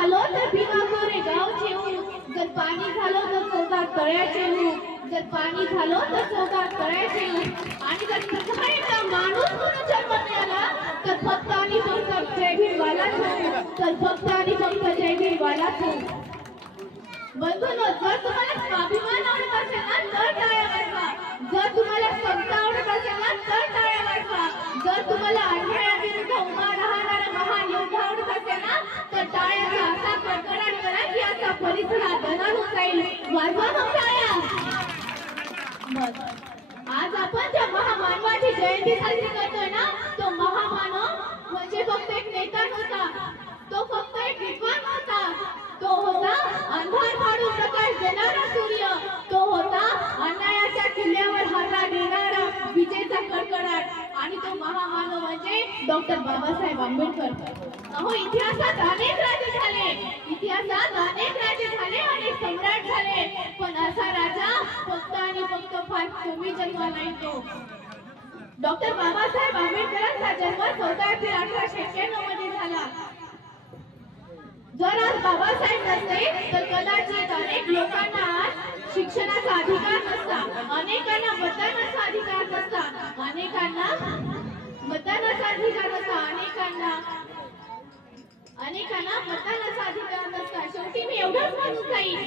झालो तर भीमा कोरे गावचे ऊस, जर पाणी झालो तर चौदा तळ्याचे ऊस, जर पाणी झालो तर चौदा तळ्याचे ऊस, आणि जर सकाळीचा माणूस म्हणून जन्म मिळाला तर फक्त आणि फक्त जय भीमवालाच होऊ, तर फक्त आणि फक्त जय भीमवालाच होऊ. बंधूंनो, जर तुम्हाला स्वाभिमान आवडत असेल ना तर टाळ्या वाजवा, जर तुम्हाला समता आवडत असेल ना तर टाळ्या वाजवा, जर तुम्हाला अन्यायाविरुद्ध उभा राहणारा महान योद्धा आवडत असेल ना तर टाळ्याचा असा कडकडाट करा की असा परिसर दणाणून जाईल. वाजवा मग टाळ्या. आज आपण ज्या महामानवाची जयंती साजरी करतोय ना, तो महामानव म्हणजे फक्त एक नेता नव्हता, तो फक्त एक विद्वान नव्हता, तो होता अंधार फाडून प्रकाश देणारा सूर्य, तो होता अन्यायाच्या किल्ल्यावर हल्ला देणारा विजेचा कडकडाट, आणि तो महामानव म्हणजे डॉक्टर बाबासाहेब आंबेडकर. अहो, इतिहासात अनेक राजे झाले, इतिहासात अनेक राजे झाले, अनेक सम्राट झाले, पण असा राजा फक्त आणि फक्त फार कमी जन्माला येतो. डॉक्टर बाबासाहेब आंबेडकरांचा जन्म 14 एप्रिल 1891 मध्ये झाला. जर आज बाबासाहेब नसते तर कदाचित अनेक लोकांना आज शिक्षणाचा अधिकार नसता, अनेकांना मतदानाचा अधिकार नसता, अनेकांना मतदानाचा अधिकार नसता, अनेकांना मतदानाचा अधिकार नसता. शेवटी मी एवढंच म्हणून जाईन,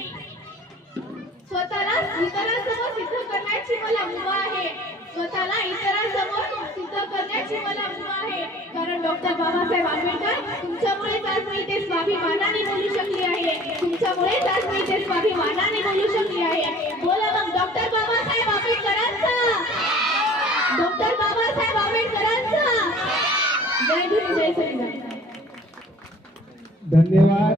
स्वतःला इतरांसमोर सिद्ध करण्याची मला मुभा आहे, स्वतःला इतरांसमोर सिद्ध करण्याची मला मुभा आहे, कारण डॉक्टर बाबासाहेब आंबेडकर तुमच्यामुळेच आज मी इथे स्वाभिमानाने बोलू शकली आहे, तुमच्यामुळेच आज मी इथे स्वाभिमानाने बोलू शकली आहे. बोला मग डॉक्टर बाबासाहेब आंबेडकरांचा, डॉक्टर बाबासाहेब आंबेडकरांचा जय भीम, जय श्रीराम. धन्यवाद.